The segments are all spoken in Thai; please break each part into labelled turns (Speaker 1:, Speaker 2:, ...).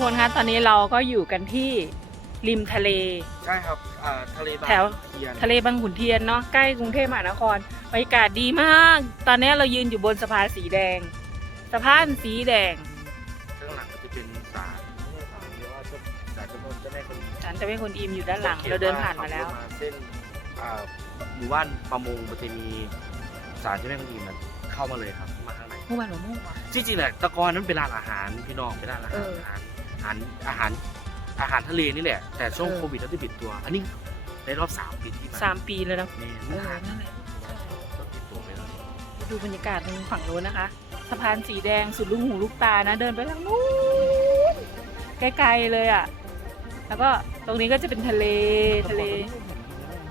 Speaker 1: คนคะตอนนี้เราก็อยู่กันที่ริมทะเล
Speaker 2: ใช่ครับอ่าทะเลบาง
Speaker 1: แถว
Speaker 2: เทียน
Speaker 1: ทะเลบางขุนเทียนเนาะใกล้กรุงเทพมหานครบรรยากาศดีมาก ตอนนี้เรายืนอยู่บนสะพานสีแดง สะพานสีแดง
Speaker 2: ข้างหลังก็จะเป็นศาลไม่ใช่ศาลเรียกว่าเจ้าศาลเจ้าพ่อเจ้าแม่คน
Speaker 1: ฉันจะเป็นคนอิมอยู่ด้านหลัง เราเดินผ่านมาแล้ว
Speaker 2: เส้นอ่าหมู่บ้านประมงมันจะมีศาลเจ้าแม่คนอิมนะเข้ามาเลยครับมาข้างใน
Speaker 1: เมื่อวานหรือเมื่อวาน
Speaker 2: จริงๆแหละแตะกอนนั้นเป็นร้านอาหารพี่น้องเป็นร้านอา
Speaker 1: เอ
Speaker 2: หาร
Speaker 1: อ
Speaker 2: อาหารอาหารอาหารอาหารทะเลนี่แหละ แต่ช่วง
Speaker 1: เออ
Speaker 2: โควิดแล้วที่ปิดตัว อันนี้ในรอบสามปีที่
Speaker 1: สามปีแล้วนะ
Speaker 2: แม่
Speaker 1: เอ
Speaker 2: ไม่
Speaker 1: อ
Speaker 2: หาย
Speaker 1: นั่นแหละ
Speaker 2: ต้องปิดตัวไปแล้ว
Speaker 1: ดูบรรยากาศตรงฝั่งโน้นนะคะ สะพานสีแดงสุดลูกหูลูกตานะ เดินไปทางนู้นไกลๆเลยอะ แล้วก็ตรงนี้ก็จะเป็นทะเลทะเล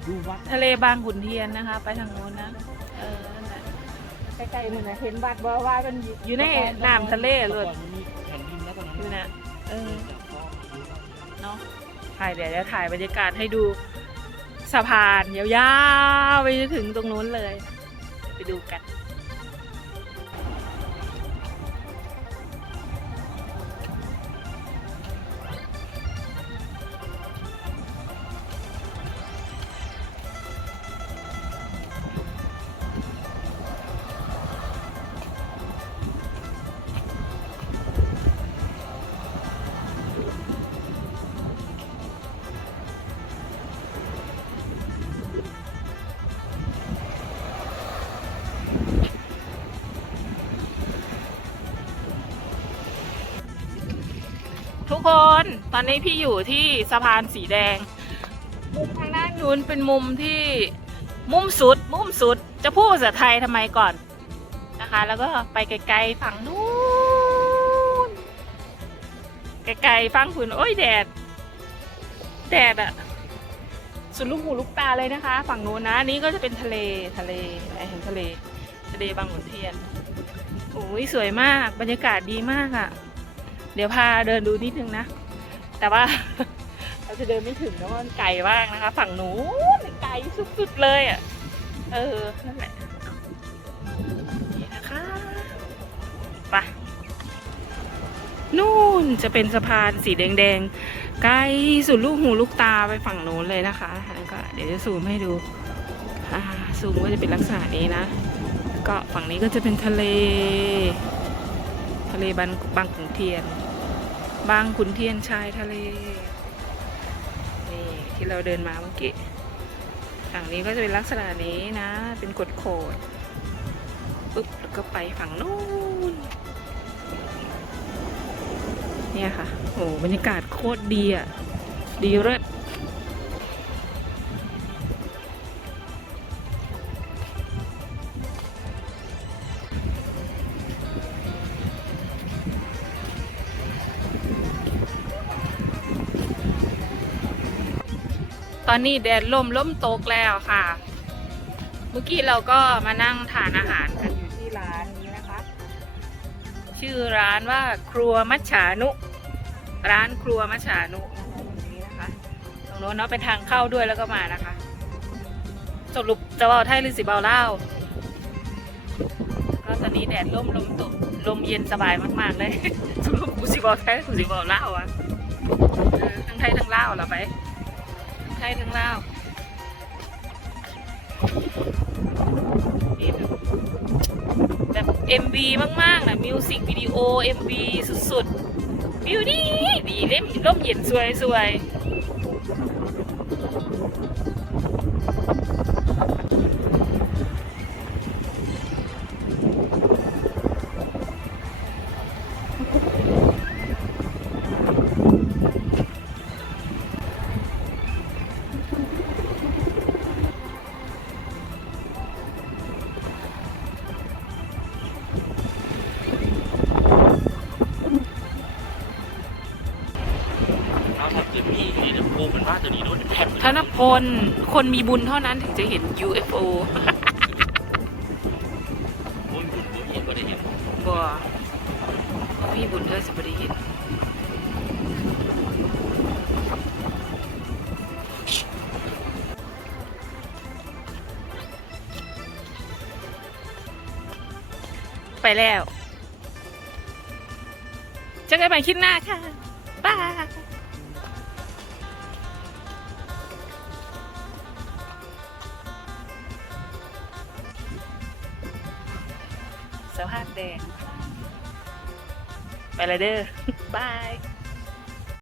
Speaker 2: ดูวัด
Speaker 1: ทะเลบางขุนเทียนนะคะ ไปทางโน้นนะ ใกล้ๆนู่นนะเห็นบัดบอกว่ามันอยู่ในน้ำทะเลเลย
Speaker 2: แต่ก่อนมันมีแผ่นดินแล้วตอนนั้น
Speaker 1: อยู่นะเออเนาะถ่ายเดี๋ยวจะถ่ายบรรยากาศให้ดูสะพานยาวๆไปจนถึงตรงนู้นเลย ไปดูกัน คน ตอนนี้พี่อยู่ที่สะพานสีแดง มุมทางด้านนู้นเป็นมุมที่มุมสุด มุมสุด จะพูดภาษาไทยทำไมก่อนนะคะ แล้วก็ไปไกลๆฝั่งนู้นไกลๆฟังคุณโอ้ยแดด แดดอะสุดลูกหูลูกตาเลยนะคะ ฝั่งนู้นนะนนี้ก็จะเป็นทะเลทะเลเห็นทะเล ทะเลบางขุนเทียนโอ้ยสวยมากบรรยากาศดีมากอะ เดี๋ยวพาเดินดูนิดนึงนะ แต่ว่า เราจะเดินไม่ถึงนะเพราะมันไกลมากนะคะ ฝั่งหนูนไกลสุดๆเลยอะ เออ นั่นแหละนี่นะคะไปะนู่นจะเป็นสะพานสีแดงๆ ไกลสุดลูกหูลูกตาไปฝั่งโน้นเลยนะคะแล้วก็เดี๋ยวจะซูมให้ดูซูมก็จะเป็นลักษณะนี้นะ ก็ฝั่งนี้ก็จะเป็นทะเล ทะเลบางบางขุนเทียน บางขุนเทียนชายทะเล นี่ที่เราเดินมาเมื่อกี้ฝั่งนี้ก็จะเป็นลักษณะนี้นะ เป็นกดโขดปุ๊บแล้วก็ไปฝั่งนู้นเนี่ยค่ะ โอ้บรรยากาศโคตรดีอะ ดีเลิศ ตอนนี้แดดล่มล่มตกแล้วค่ะ เมื่อกี้เราก็มานั่งทานอาหารกันอยู่ที่ร้านนี้นะคะ ชื่อร้านว่าครัวมัจฉานุ ร้านครัวมัจฉานุตรงนี้นะคะ ตรงโน้นเนาะเป็นทางเข้าด้วยแล้วก็มานะคะสรุปจะเบาไทยหรือสิเบาเล่าก็ตอนนี้แดดร่มลมตกลมเย็นสบายมาก ๆ เลยสรุปกูสิเบาไทยกูสิเบาเล่าวอะทั้งไทยทั้งเล่าเหราไป ไทยทั้งเล่าวแบบ MV มากๆนะมิวสิกวิดีโอ MV สุดๆ บิวดีดีเล่มร่มเย็นสวยๆ
Speaker 2: นแผ่น
Speaker 1: ธนพล คนมีบุญเท่านั้นถึงจะเห็น UFO
Speaker 2: โอ้ยบุญบุญเห็นก็ได้เห็น
Speaker 1: บัวมีบุญเธอสิบได้เห็นไปแล้วเจอกันใหม่คลิปหน้าค่ะ บา สะพานแดง ไปเลยเด้อบาย